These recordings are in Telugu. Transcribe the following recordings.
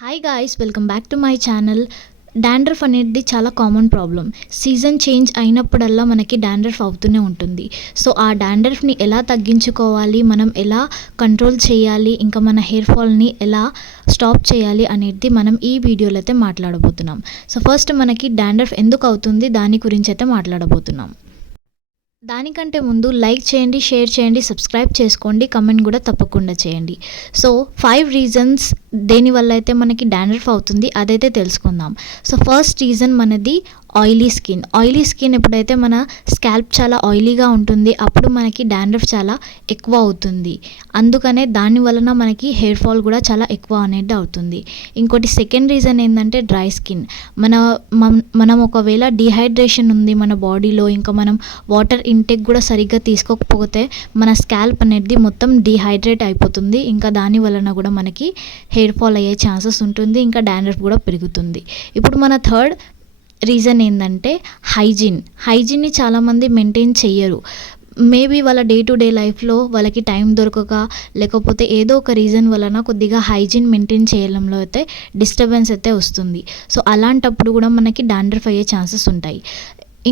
Hi guys, welcome back to my channel. Dandruff అనేది చాలా కామన్ ప్రాబ్లం. సీజన్ చేంజ్ అయినప్పుడల్లా మనకి డాండ్రఫ్ అవుతూనే ఉంటుంది. సో ఆ డాండ్రఫ్ని ఎలా తగ్గించుకోవాలి, మనం ఎలా కంట్రోల్ చేయాలి, ఇంకా మన హెయిర్ ఫాల్ని ఎలా స్టాప్ చేయాలి అనేది మనం ఈ వీడియోలో అయితే మాట్లాడబోతున్నాం. సో ఫస్ట్ మనకి డాండ్రఫ్ ఎందుకు అవుతుంది దాని గురించి అయితే మాట్లాడబోతున్నాం. దానికంటే ముందు లైక్ చేయండి, షేర్ చేయండి, సబ్స్క్రైబ్ చేసుకోండి, కమెంట్ కూడా తప్పకుండా చేయండి. సో 5 రీజన్స్ దేనివల్ల అయితే మనకి డాండ్రఫ్ అవుతుంది అదైతే తెలుసుకుందాం. సో ఫస్ట్ రీజన్ మనది ఆయిలీ స్కిన్. ఎప్పుడైతే మన స్కాల్ప్ చాలా ఆయిలీగా ఉంటుంది అప్పుడు మనకి డాండ్రఫ్ చాలా ఎక్కువ అవుతుంది. అందుకనే దాని వలన మనకి హెయిర్ ఫాల్ కూడా చాలా ఎక్కువ అనేది అవుతుంది. ఇంకోటి సెకండ్ రీజన్ ఏంటంటే డ్రై స్కిన్. మనం ఒకవేళ డిహైడ్రేషన్ ఉంది మన బాడీలో, ఇంకా మనం వాటర్ ఇంటేక్ కూడా సరిగ్గా తీసుకోకపోతే మన స్కాల్ప్ అనేది మొత్తం డిహైడ్రేట్ అయిపోతుంది. ఇంకా దాని వలన కూడా మనకి హెయిర్ ఫాల్ అయ్యే ఛాన్సెస్ ఉంటుంది, ఇంకా డాండ్రఫ్ కూడా పెరుగుతుంది. ఇప్పుడు మన థర్డ్ రీజన్ ఏంటంటే హైజీన్ని చాలామంది మెయింటైన్ చెయ్యరు. మేబీ వాళ్ళ డే టు డే లైఫ్లో వాళ్ళకి టైం దొరకక, లేకపోతే ఏదో ఒక రీజన్ వలన కొద్దిగా హైజీన్ మెయింటైన్ చేయడంలో అయితే డిస్టర్బెన్స్ అయితే వస్తుంది. సో అలాంటప్పుడు కూడా మనకి డాండ్రఫ్ అయ్యే ఛాన్సెస్ ఉంటాయి.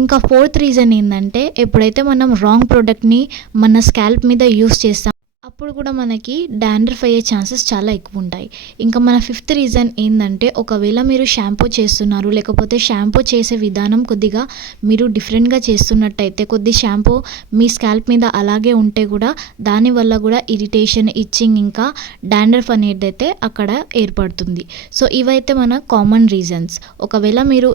ఇంకా ఫోర్త్ రీజన్ ఏంటంటే ఎప్పుడైతే మనం రాంగ్ ప్రోడక్ట్ని మన స్కాల్ప్ మీద యూస్ చేస్తాం అప్పుడు కూడా మనకి డాండ్రఫ్ అయ్యే ఛాన్సెస్ చాలా ఎక్కువ ఉంటాయి. ఇంకా మన ఫిఫ్త్ రీజన్ ఏంటంటే ఒకవేళ మీరు షాంపూ చేస్తున్నారు, లేకపోతే షాంపూ చేసే విధానం కొద్దిగా మీరు డిఫరెంట్గా చేస్తున్నట్టయితే, కొద్ది షాంపూ మీ స్కాల్ప్ మీద అలాగే ఉంటే కూడా దానివల్ల కూడా ఇరిటేషన్, ఇచ్చింగ్, ఇంకా డాండ్రఫ్ అనేది అయితే అక్కడ ఏర్పడుతుంది. సో ఇవైతే మన కామన్ రీజన్స్. ఒకవేళ మీరు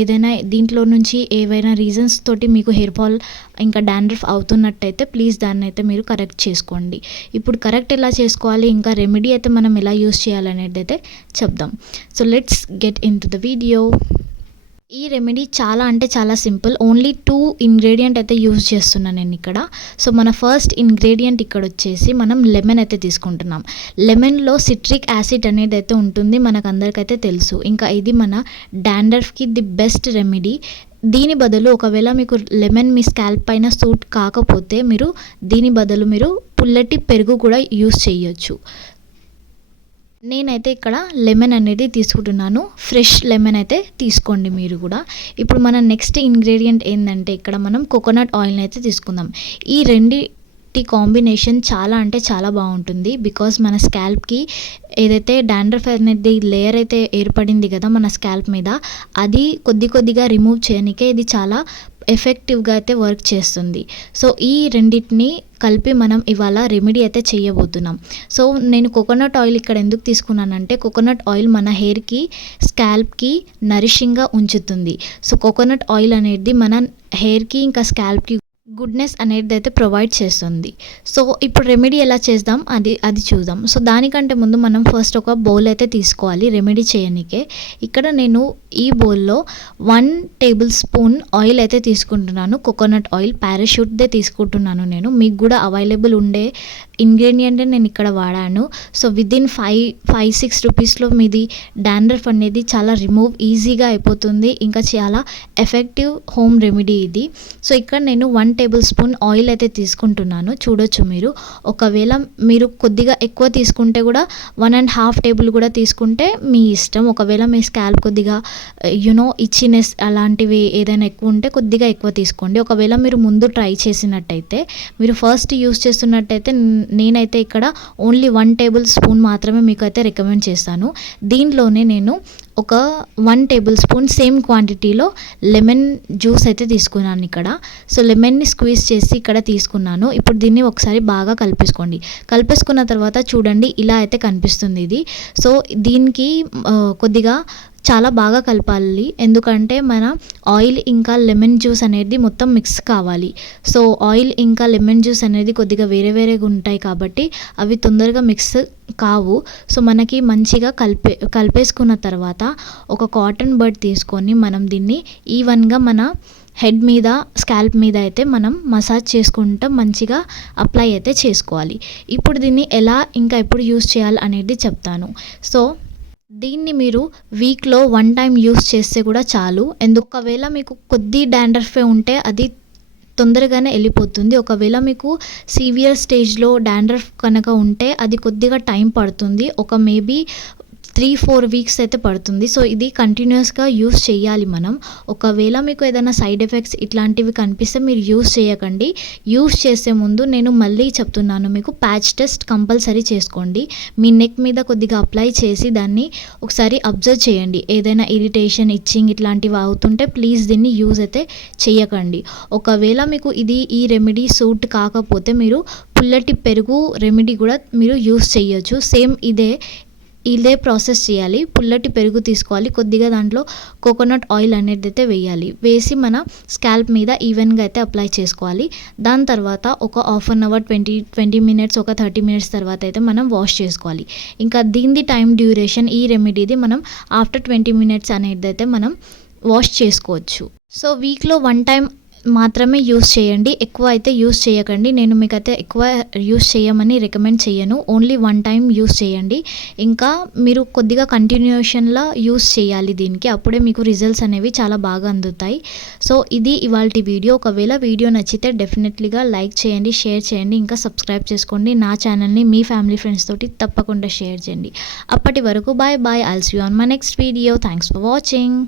ఏదైనా దీంట్లో నుంచి ఏవైనా రీజన్స్ తోటి మీకు హెయిర్ ఫాల్ ఇంకా డాండ్రఫ్ అవుతున్నట్టయితే ప్లీజ్ దాన్ని అయితే మీరు కరెక్ట్ చేసుకోండి. ఇప్పుడు కరెక్ట్ ఎలా చేసుకోవాలి, ఇంకా రెమెడీ అయితే మనం ఎలా యూస్ చేయాలనేది అయితే చెప్దాం. So let's get in to the video. ఈ రెమెడీ చాలా అంటే చాలా సింపుల్. ఓన్లీ 2 ఇంగ్రీడియంట్ అయితే యూజ్ చేస్తున్నాను నేను ఇక్కడ. సో మన ఫస్ట్ ఇంగ్రీడియంట్ ఇక్కడ వచ్చేసి మనం లెమన్ అయితే తీసుకుంటున్నాం. లెమన్లో సిట్రిక్ యాసిడ్ అనేది అయితే ఉంటుంది, మనకు అందరికైతే తెలుసు. ఇంకా ఇది మన డాండ్రఫ్కి ది బెస్ట్ రెమెడీ. దీని బదులు ఒకవేళ మీకు లెమన్ మీ స్కాల్ప్ పైన సూట్ కాకపోతే మీరు దీని బదులు మీరు పుల్లటి పెరుగు కూడా యూస్ చేయొచ్చు. నేనైతే ఇక్కడ లెమన్ అనేది తీసుకుంటున్నాను. ఫ్రెష్ లెమన్ అయితే తీసుకోండి మీరు కూడా. ఇప్పుడు మన నెక్స్ట్ ఇంగ్రీడియంట్ ఏంటంటే ఇక్కడ మనం కోకోనట్ ఆయిల్ని అయితే తీసుకుందాం. ఈ కాంబినేషన్ చాలా అంటే చాలా బాగుంటుంది. బికాజ్ మన స్కాల్ప్కి ఏదైతే డాండ్రఫ్ అనేది లేయర్ అయితే ఏర్పడింది కదా మన స్కాల్ప్ మీద, అది కొద్దిగా రిమూవ్ చేయడానికే ఇది చాలా ఎఫెక్టివ్గా అయితే వర్క్ చేస్తుంది. సో ఈ రెండింటిని కలిపి మనం ఇవాళ రెమెడీ అయితే చేయబోతున్నాం. సో నేను కోకోనట్ ఆయిల్ ఇక్కడ ఎందుకు తీసుకున్నానంటే కోకోనట్ ఆయిల్ మన హెయిర్కి, స్కాల్ప్కి నరిషింగ్గా ఉంచుతుంది. సో కోకోనట్ ఆయిల్ అనేది మన హెయిర్కి ఇంకా స్కాల్ప్కి గుడ్నెస్ అనేది అయితే ప్రొవైడ్ చేస్తుంది. సో ఇప్పుడు రెమెడీ ఎలా చేద్దాం అది చూద్దాం. సో దానికంటే ముందు మనం ఫస్ట్ ఒక బౌల్ అయితే తీసుకోవాలి రెమెడీ చేయడానికే. ఇక్కడ నేను ఈ బౌల్లో 1 టేబుల్ స్పూన్ ఆయిల్ అయితే తీసుకుంటున్నాను. కోకోనట్ ఆయిల్ పారాషూట్దే తీసుకుంటున్నాను నేను. మీకు కూడా అవైలబుల్ ఉండే ఇంగ్రీడియంటే నేను ఇక్కడ వాడాను. సో విదిన్ 5-6 రూపీస్లో మీది డాండ్రఫ్ అనేది చాలా రిమూవ్ ఈజీగా అయిపోతుంది. ఇంకా చాలా ఎఫెక్టివ్ హోమ్ రెమెడీ ఇది. సో ఇక్కడ నేను 1 టేబుల్ స్పూన్ ఆయిల్ అయితే తీసుకుంటున్నాను. చూడొచ్చు మీరు. ఒకవేళ మీరు కొద్దిగా ఎక్కువ తీసుకుంటే కూడా 1.5 టేబుల్ కూడా తీసుకుంటే మీ ఇష్టం. ఒకవేళ మీ స్కాల్ప్ కొద్దిగా ఇచ్చినెస్ అలాంటివి ఏదైనా ఎక్కువ ఉంటే కొద్దిగా ఎక్కువ తీసుకోండి. ఒకవేళ మీరు ముందు ట్రై చేసినట్టయితే, మీరు ఫస్ట్ యూస్ చేస్తున్నట్టయితే నేనైతే ఇక్కడ ఓన్లీ 1 టేబుల్ స్పూన్ మాత్రమే మీకు అయితే రికమెండ్ చేస్తాను. దీనిలోనే నేను ఒక 1 టేబుల్ స్పూన్ సేమ్ క్వాంటిటీలో లెమన్ జ్యూస్ అయితే తీసుకున్నాను ఇక్కడ. సో లెమన్ని స్క్వీజ్ చేసి ఇక్కడ తీసుకున్నాను. ఇప్పుడు దీన్ని ఒకసారి బాగా కలిపేసుకున్న తర్వాత చూడండి ఇలా అయితే కనిపిస్తుంది ఇది. సో దీనికి కొద్దిగా చాలా బాగా కలపాలి, ఎందుకంటే మన ఆయిల్ ఇంకా లెమన్ జ్యూస్ అనేది మొత్తం మిక్స్ కావాలి. సో ఆయిల్ ఇంకా లెమన్ జ్యూస్ అనేది కొద్దిగా వేరేగా ఉంటాయి కాబట్టి అవి తొందరగా మిక్స్ కావు. సో మనకి మంచిగా కలిపేసుకున్న తర్వాత ఒక కాటన్ బడ్ తీసుకొని మనం దీన్ని ఈవెన్గా మన హెడ్ మీద, స్కాల్ప్ మీద అయితే మనం మసాజ్ చేసుకుంటూ మంచిగా అప్లై అయితే చేసుకోవాలి. ఇప్పుడు దీన్ని ఎలా ఇంకా ఎప్పుడు యూస్ చేయాలి అనేది చెప్తాను. సో దీన్ని మీరు వీక్లో 1 టైం యూస్ చేస్తే కూడా చాలు. ఒకవేళ మీకు కొద్ది డాండ్రఫే ఉంటే అది తొందరగానే వెళ్ళిపోతుంది. ఒకవేళ మీకు సివియర్ స్టేజ్లో డాండ్రఫ్ కనుక ఉంటే అది కొద్దిగా టైం పడుతుంది. ఒక మేబీ 3-4 వీక్స్ అయితే పడుతుంది. సో ఇది కంటిన్యూస్‌గా యూజ్ చేయాలి మనం. ఒకవేళ మీకు ఏదైనా సైడ్ ఎఫెక్ట్స్ ఇట్లాంటివి కనిపిస్తే మీరు యూజ్ చేయకండి. యూజ్ చేసే ముందు నేను మళ్ళీ చెప్తున్నాను మీకు, ప్యాచ్ టెస్ట్ కంపల్సరీ చేసుకోండి. మీ నెక్ మీద కొద్దిగా అప్లై చేసి దాన్ని ఒకసారి అబ్జర్వ్ చేయండి. ఏదైనా ఇరిటేషన్, ఇచ్చింగ్ ఇట్లాంటివి అవుతుంటే ప్లీజ్ దీన్ని యూజ్ అయితే చేయకండి. ఒకవేళ మీకు ఈ రెమెడీ సూట్ కాకపోతే మీరు పుల్లటి పెరుగు రెమెడీ కూడా మీరు యూజ్ చేయొచ్చు. సేమ్ ఇదే ప్రాసెస్ చేయాలి. పుల్లటి పెరుగు తీసుకోవాలి, కొద్దిగా దాంట్లో కోకోనట్ ఆయిల్ అనేది అయితే వేయాలి. వేసి మన స్కాల్ప్ మీద ఈవెన్గా అయితే అప్లై చేసుకోవాలి. దాని తర్వాత ఒక హాఫ్ అన్ అవర్ 20 మినిట్స్, ఒక 30 మినిట్స్ తర్వాత అయితే మనం వాష్ చేసుకోవాలి. ఇంకా దీనిది టైం డ్యూరేషన్, ఈ రెమెడీది మనం ఆఫ్టర్ 20 మినిట్స్ అనేది అయితే మనం వాష్ చేసుకోవచ్చు. సో వీక్లో 1 టైం మాత్రమే యూజ్ చేయండి, ఎక్కువ అయితే యూజ్ చేయకండి. నేను మీకైతే ఎక్కువ యూజ్ చేయమని రికమెండ్ చేయను. ఓన్లీ 1 టైం యూజ్ చేయండి. ఇంకా మీరు కొద్దిగా కంటిన్యూషన్‌లా యూజ్ చేయాలి దీనికి, అప్పుడే మీకు రిజల్ట్స్ అనేవి చాలా బాగా అందుతాయి. సో ఇది ఇవాల్టి వీడియో. ఒకవేళ వీడియో నచ్చితే డెఫినెట్లీగా లైక్ చేయండి, షేర్ చేయండి, ఇంకా సబ్స్క్రైబ్ చేసుకోండి. నా ఛానల్‌ని మీ ఫ్యామిలీ ఫ్రెండ్స్ తోటి తప్పకుండా షేర్ చేయండి. అప్పటి వరకు bye bye. I'll see you on my next video. Thanks for watching.